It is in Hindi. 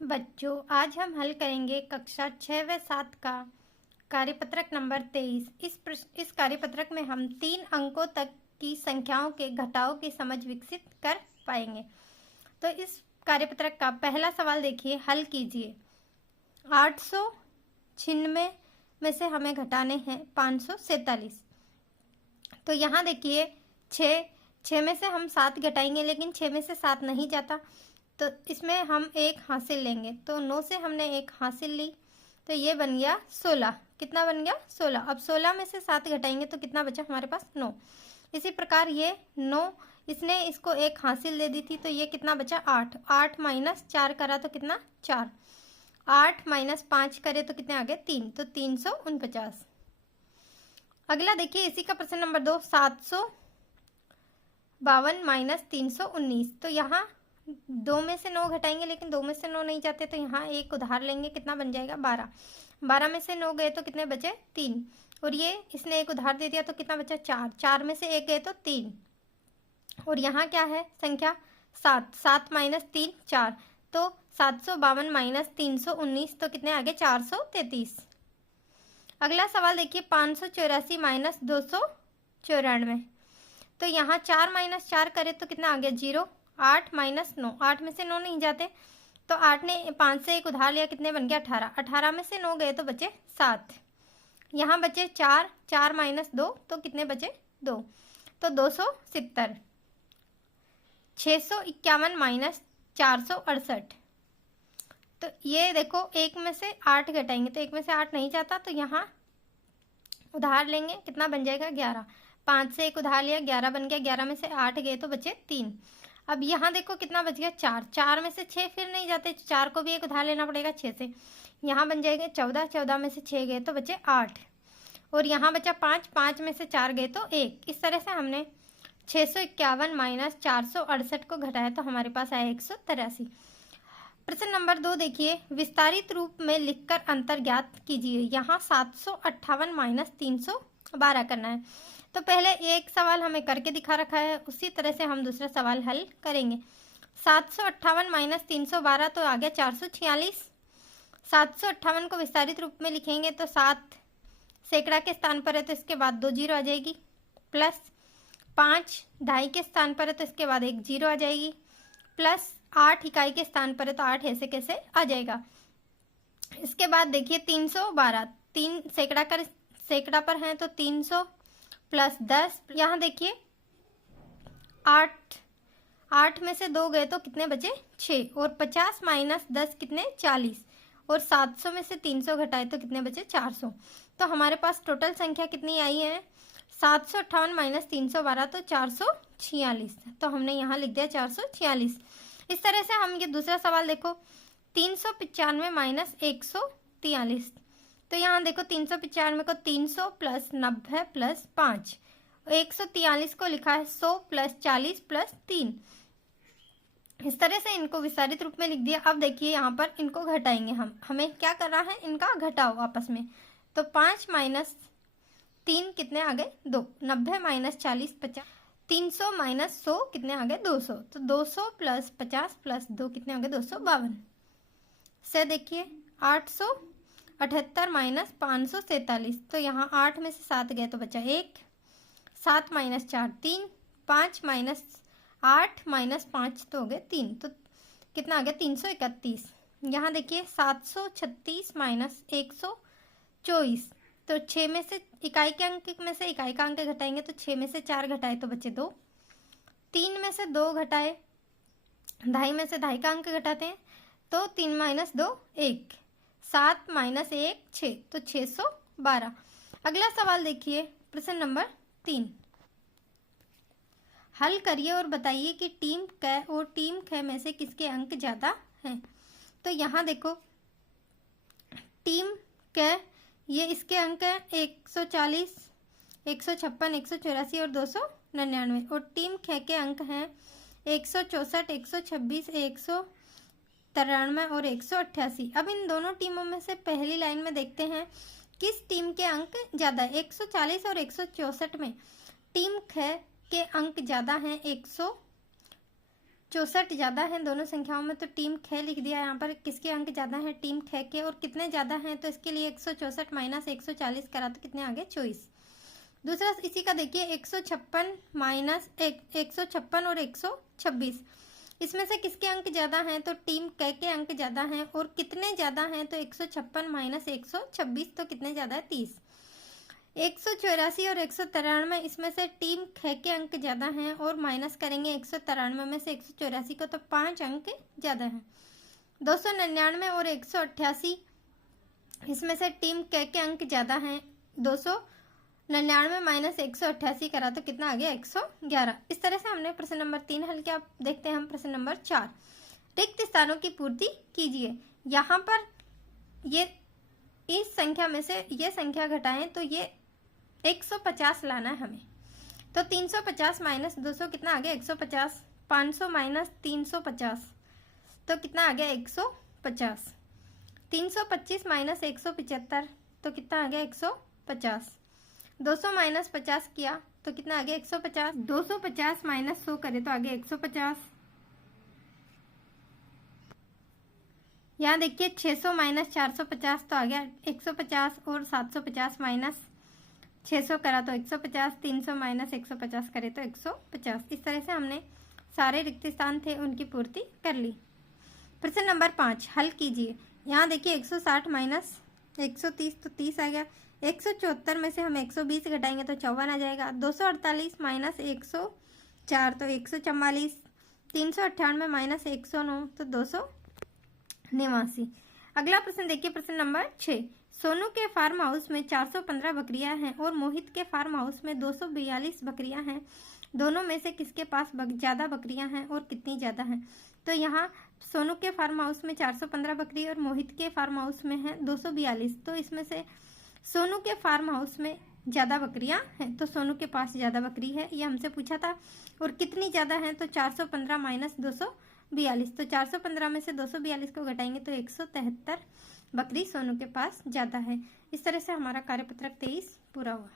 बच्चों, आज हम हल करेंगे कक्षा 6 व 7 का कार्यपत्रक नंबर 23। इस कार्यपत्रक में हम 3 अंकों तक की संख्याओं के घटाव की समझ विकसित कर पाएंगे। तो इस कार्यपत्रक का पहला सवाल देखिए, हल कीजिए। 896 में से हमें घटाने हैं 547। तो यहाँ देखिए, 6 में से हम 7 घटाएंगे, लेकिन 6 में से 7 नहीं जाता, तो इसमें हम 1 हासिल लेंगे। तो 9 से हमने 1 हासिल ली, तो ये बन गया 16। कितना बन गया? 16। अब 16 में से 7 घटाएंगे तो कितना बचा हमारे पास? 9। इसी प्रकार ये 9, इसने इसको 1 हासिल दे दी थी, तो ये कितना बचा? 8। 8 माइनस 4 करा तो कितना? 4। 8 माइनस 5 करे तो कितने आ गए? 3। तो 349। अगला देखिए, इसी का प्रश्न नंबर 2, 752 माइनस 319। तो यहाँ 2 में से 9 घटाएंगे, लेकिन 2 में से 9 नहीं जाते, तो यहाँ एक उधार लेंगे। कितना बन जाएगा? 12। 12 में से 9 गए तो कितने बचे? 3। और ये इसने एक उधार दे दिया, तो कितना बचा? 4। 4 में से 1 गए तो 3। और यहाँ क्या है संख्या? 7। 7 माइनस 3 4, तो 752 माइनस 319, तो कितने आगे? 433। अगला सवाल देखिए, 584 माइनस 294। तो यहाँ 4 माइनस 4 करे तो कितना आ गया? 0। 8 माइनस 9, 8 में से 9 नहीं जाते, तो 8 ने 5 से एक उधार लिया, कितने बन गया? 18। 18 में से 9 गए तो बचे 7। यहाँ बचे 4। 4 माइनस 2, तो कितने बचे? 2। तो 270। 651 माइनस 468। तो ये देखो, 1 में से 8 घटाएंगे, तो 1 में से 8 नहीं जाता, तो यहाँ उधार लेंगे। कितना बन जाएगा? 11। 5 से एक उधार लिया, 11 बन गया। 11 में से 8 गए तो बचे 3। अब यहाँ देखो कितना बच गया? 4। 4 में से 6 फिर नहीं जाते, 4 को भी एक उधार लेना पड़ेगा 6 से। यहाँ बन जाएगा 14। 14 में से 6 गए तो बचे 8। और यहाँ बचा 5। 5 में से 4 गए तो 1। इस तरह से हमने 651 माइनस 468 को घटाया, तो हमारे पास आया 183। प्रश्न नंबर 2 देखिए, विस्तारित रूप में लिखकर अंतर ज्ञात कीजिए। यहाँ 758 माइनस 312 करना है। तो पहले एक सवाल हमें करके दिखा रखा है, उसी तरह से हम दूसरा सवाल हल करेंगे। 758 माइनस 312 तो आ गया 446। 758 को विस्तारित रूप में लिखेंगे तो 7 सैकड़ा के स्थान पर है, तो इसके बाद 2 जीरो आ जाएगी। प्लस 5 ढाई के स्थान पर है, तो इसके बाद 1 जीरो आ जाएगी। प्लस 8 इकाई के स्थान पर है, तो 8 ऐसे कैसे आ जाएगा। इसके बाद देखिए 312, 3 सैकड़ा पर है, तो 300 प्लस 10। यहाँ देखिए 8 में से 2 गए तो कितने बचे? 6। और 50 माइनस 10 कितने? 40। और 700 में से 300 घटाए तो कितने बचे? 400। तो हमारे पास टोटल संख्या कितनी आई है? 758 माइनस 312, तो 446। तो हमने यहाँ लिख दिया 446। इस तरह से हम ये दूसरा सवाल देखो, 395 माइनस 143। तो यहाँ देखो 395 को 300 प्लस 90 प्लस 5, 143 को लिखा है 100 प्लस 40 प्लस 3। इस तरह से इनको विस्तारित रूप में लिख दिया। अब देखिए यहाँ पर इनको घटाएंगे हमें क्या करना है? इनका घटाओ आपस में। तो 5 माइनस 3 कितने आ गए? 2। 90 माइनस 40 50। 300 माइनस 100 कितने आ गए? 200। तो 200 प्लस 50 प्लस 2 कितने आ गए? 252। से देखिए 878 माइनस 547। तो यहाँ 8 में से 7 गए तो बचा 1। 7 माइनस 4 3। 5 माइनस 8 माइनस 5 तो हो गए 3। तो कितना आ गया? 331। यहाँ देखिए 736 माइनस 124। तो 6 में से इकाई के अंक में से इकाई का अंक घटाएंगे, तो 6 में से 4 घटाए तो बचे 2। 3 में से 2 घटाए, ढाई में से ढाई का अंक घटाते हैं, तो 3 माइनस 2 1। 7 माइनस 1 6, तो 612। अगला सवाल देखिए, प्रश्न नंबर 3। हल करिए और बताइए कि टीम क और टीम ख में से किसके अंक ज़्यादा हैं। तो यहाँ देखो, टीम क ये इसके अंक हैं 140, 156, 184 और 299। और टीम ख के अंक हैं 164, 126, 193 और 188। अब इन दोनों टीमों में से पहली लाइन में देखते हैं किस टीम के अंक ज़्यादा है। 140 और 164 में टीम ख के अंक ज़्यादा हैं 64 ज़्यादा है दोनों संख्याओं में, तो टीम ख लिख दिया यहाँ पर। किसके अंक ज़्यादा हैं? टीम ख के। और कितने ज़्यादा हैं? तो इसके लिए 164 माइनस 140 करा तो कितने आ गए? 24। दूसरा इसी का देखिए 156 माइनस 156 और 126, इसमें से किसके अंक ज़्यादा हैं? तो टीम क के अंक ज़्यादा हैं। और कितने ज़्यादा हैं? तो 156 माइनस 126, तो कितने ज़्यादा है? 30। 184 और 193, इसमें से टीम ख के अंक ज़्यादा हैं और माइनस करेंगे 193 में से 184 को, तो 5 अंक ज़्यादा हैं। 299 और 188, इसमें से टीम क के अंक ज़्यादा हैं। 299 माइनस 188 करा तो कितना आ गया? 111। इस तरह से हमने प्रश्न नंबर 3 हल किया। देखते हैं हम प्रश्न नंबर 4। रिक्त स्थानों की पूर्ति कीजिए। यहाँ पर ये इस संख्या में से ये संख्या घटाएं तो ये 150 लाना है हमें। तो 350 माइनस 200 कितना आ गया? 150। 500 माइनस 350 तो कितना आ गया? 150। 325 माइनस 175 तो कितना आ गया? 150। 200 माइनस 50 किया तो कितना आ गया? 150। 250 माइनस 100 करे तो आ गया 150। यहाँ देखिए 600 माइनस 450 तो आ गया 150। और 750 माइनस 600 करा तो 150। 300 माइनस 150 करे तो 150। इस तरह से हमने सारे रिक्त स्थान थे उनकी पूर्ति कर ली। प्रश्न नंबर 5 हल कीजिए। यहाँ देखिए 160 माइनस 130 तो 30 आ गया। 174 में से हम 120 घटाएंगे तो 54 आ जाएगा। 248 माइनस 104 तो 144। 398 माइनस 109 तो 289। अगला प्रश्न देखिए प्रश्न नंबर 6। सोनू के फार्म हाउस में 415 बकरियां हैं और मोहित के फार्म हाउस में 242 बकरियां हैं। दोनों में से किसके पास ज़्यादा बकरियां हैं और कितनी ज़्यादा हैं? तो यहाँ सोनू के फार्म हाउस में 415 बकरी और मोहित के फार्म हाउस में है 242। तो इसमें से सोनू के फार्म हाउस में ज़्यादा बकरियां हैं, तो सोनू के पास ज़्यादा बकरी है, ये हमसे पूछा था। और कितनी ज़्यादा है? तो 415 माइनस 242, तो 415 में से 242 को घटाएंगे तो 173 बकरी सोनू के पास ज़्यादा है। इस तरह से हमारा कार्यपत्रक 23 पूरा हुआ।